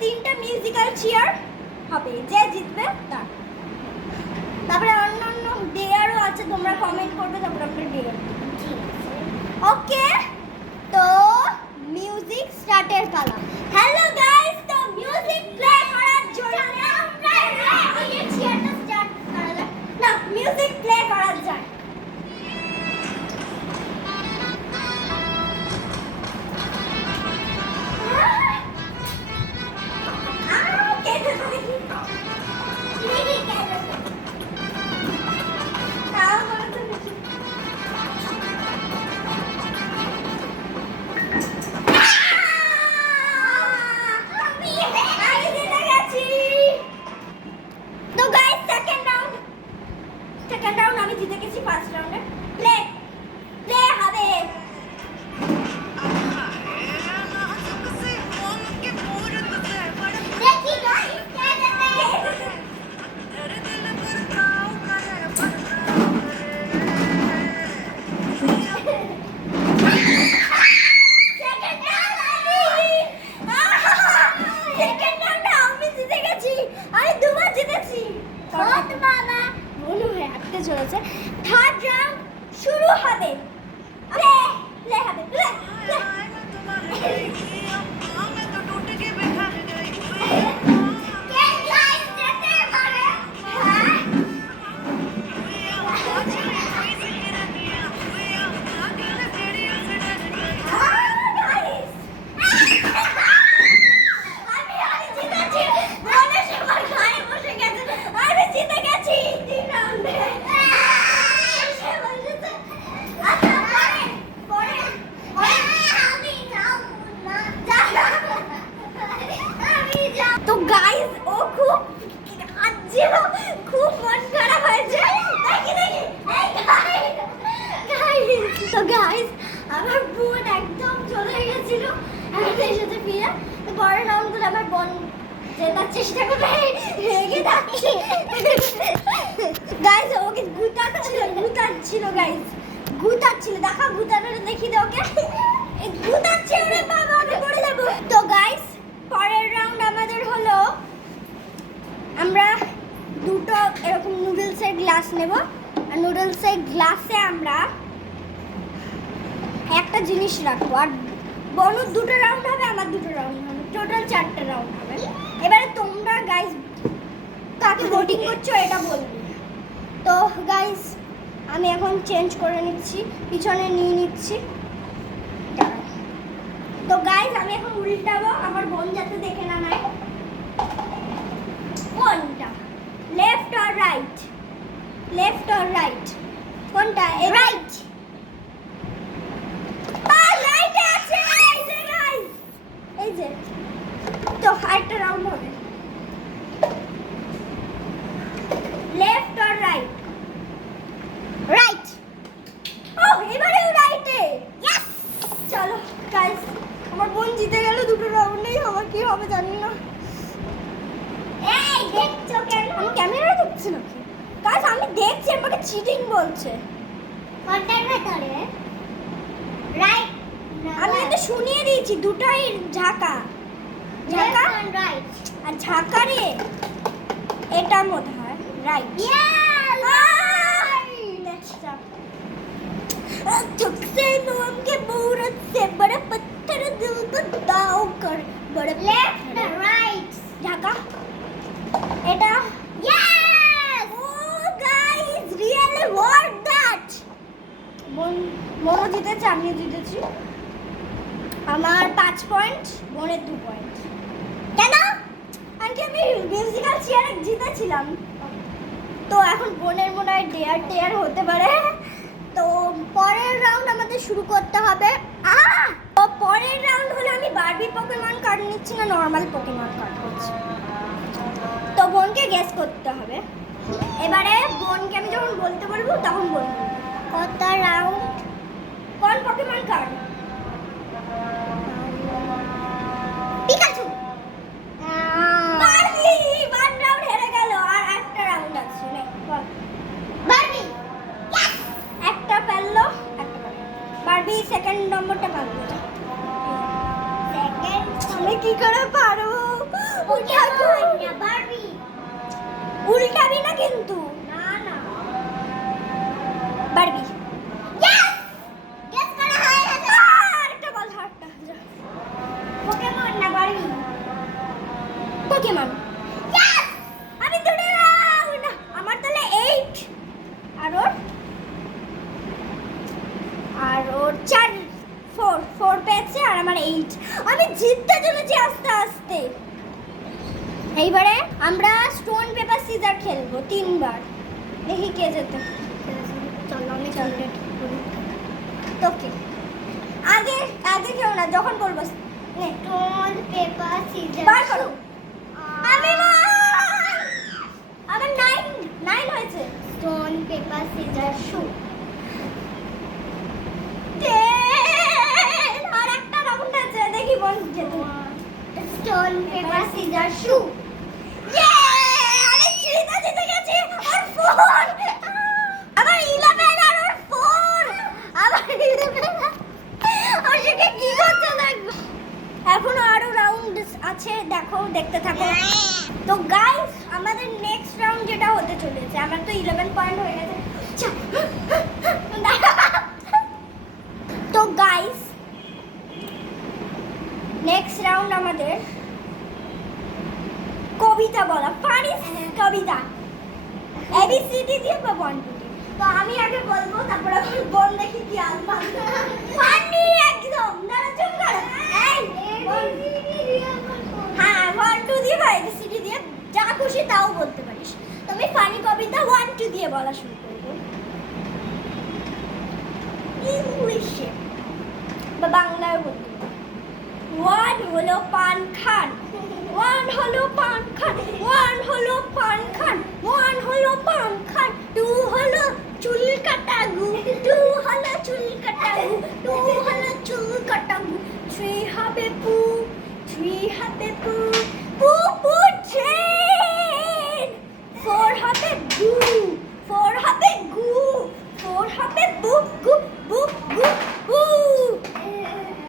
তিনটা musical chair হবে, যে জিতবে তার। তারপরে অন্যান্য ডেয়ারও আছে, তোমরা কমেন্ট করবে, তারপরে আমরা ডেয়ার। ওকে, তো মিউজিক স্টার্টের পালা। হ্যালো গাইস, তো মিউজিক প্লে করার জন্য আমরা এই চেয়ারটা স্টার্ট করা যাক না, মিউজিক প্লে করা যাক। সেকেন্ড রাউন্ড আমি জিতে গেছি, ফার্স্ট রাউন্ডে প্লে প্লে হবে। দেখি গাইস কে জিতে। সেকেন্ড রাউন্ডে আমি জিতে গেছি, আমি দুবার জিতেছি। কত বাবা মনে হয় আটকে চলেছে। থার্ড রাউন্ড শুরু হবে, প্লে প্লে হবে, প্লে প্লে। তো গাইস ও খুব হাসছিল, খুব মন খারাপ হয়েছে। দেখি দেখি গাইস, তো গাইস আমার বোন একদম চলে গেছিল, আমাদের সাথে ফিরে। তো পরের রাউন্ডগুলো আমার বোন জেতার চেষ্টা করবে, রেগে যাচ্ছে গাইস। ওকে গুতাচ্ছিল গাইস, গুতাচ্ছিল। দেখা গুতাটা দেখি দে ওকে, গুতাচ্ছে ওরে বাবা, আমি পড়ে যাব। তো গাইস পরের রাউন্ড আমাদের হলো, আমরা দুটো এরকম নুডলসের গ্লাস নেব, আর নুডলসের গ্লাসে আমরা একটা জিনিস রাখবো, আর বনুর দুটো রাউন্ড হবে, আমার দুটো রাউন্ড হবে, টোটাল 4টা রাউন্ড হবে। এবারে তোমরা গাইস কাকে ভোটিং করছো এটা বলবে। তো গাইস আমি এখন চেঞ্জ করে নিচ্ছি, পিছনে নিয়ে নিচ্ছি। তো গাইস আমি এখন উল্টাবো, আমার বোন যাতে দেখে না নেয়। কোনটা, left or right? Left or right? কোনটা? রাইট। রাইট আছে, এই যে গাইস, এই যে। তো আরেকটা রাউন্ড হবে, লেফট অর রাইট? রাইট। ও এবারেও রাইটে, ইয়েস। চলো গাইস আমার বোন জিতে গেল দুটো রাউন্ডেই, আমার কি হবে জানি না। এই দেখছো কেন? আমি ক্যামেরা দেখছি নাকি গাইস? আমি দেখছি, আমাকে চিটিং বলছে। কোনটার ভেতরে রাইট? আমি তো শুনিয়ে দিয়েছি দুটাই ঝাঁকা ঝাঁকা রাইট, আর ঝাঁকা রে এটা মনে হয় রাইট। तुझसे नूम के मूरत से बड़ा पत्थर दिल को दाव कर बड़ा लेफ्ट राइट ढाका এটা yes. Oh guys really what that. মনো জিতেছে, আমিও জিতেছি। আমার 5 পয়েন্ট, বোনের 2 পয়েন্ট। কেন? আজকে আমি মিউজিক্যাল চেয়ারে জিতেছিলাম, তো এখন বোনের মনে হয় ডেয়ার হতে পারে। তো পরের রাউন্ড আমাদের শুরু করতে হবে। তো পরের রাউন্ড হলো আমি বারবি পোকেমন কার্ড নিচ্ছি না নরমাল পোকেমন কার্ড করছি। তো বোনকে গেস করতে হবে। এবারে বোনকে আমি যখন বলতে বলবো তখন বলবো কত রাউন্ড, কোন Pokemon card? Pikachu. Barbie 1 round হেরে গেল, আর একটা রাউন্ড আছে। বারবি একটা পেলো, বারবি সেকেন্ড নম্বরটা পাবো। সেকেন্ড আমি কি করে পারবো? আমরা স্টোন পেপার সিজার খেলবো 3 বার। দেখি কে যেতে। চলো আমি চকলেট করি। তোকে আগে আগে কেউ না, যখন বলবো স্টোন পেপার সিজার বার করো। আমি আমার 9 হয়েছে। স্টোন পেপার সিজার শু। আর একটা রাউন্ড আছে, দেখি বল যেতে। স্টোন পেপার সিজার শু। আমি জিতে জিতে গেছি। আর 4 আমার 11 আর ওর 4 আমার 11 আর সেটা কি করতে থাকবো। এখনো আরো রাউন্ড আছে, দেখো দেখতে থাকো। তো গাইস আমাদের নেক্সট রাউন্ড যেটা হতে চলেছে, আমার তো 11 পয়েন্ট হয়ে গেছে। তো গাইস নেক্সট রাউন্ড আমাদের কবিতা বলা, ফানি কবিতা এবিসিডি দিয়ে বা 1 2 3। তো আমি আগে বলবো, তারপর আমি বল দেখি কি আসবে। ফানি একদম না, চুপ কর। এই হ্যাঁ 1 2 দিয়ে বা এবিসিডি দিয়ে যা খুশি তাও বলতে পারিস। তো আমি ফানি কবিতা 1 2 দিয়ে বলা শুরু করব ইংলিশে বা বাংলায় বলতে। 1 হলো পান খান, 1 হলো পান খান, 1 হলো পান খান, 1 হলো পান খান। 2 হলো চুল কাটা গু, 2 হলো চুল কাটা গু, 2 হলো চুল কাটা গু। 3 হবে পু, 3 হবে পু,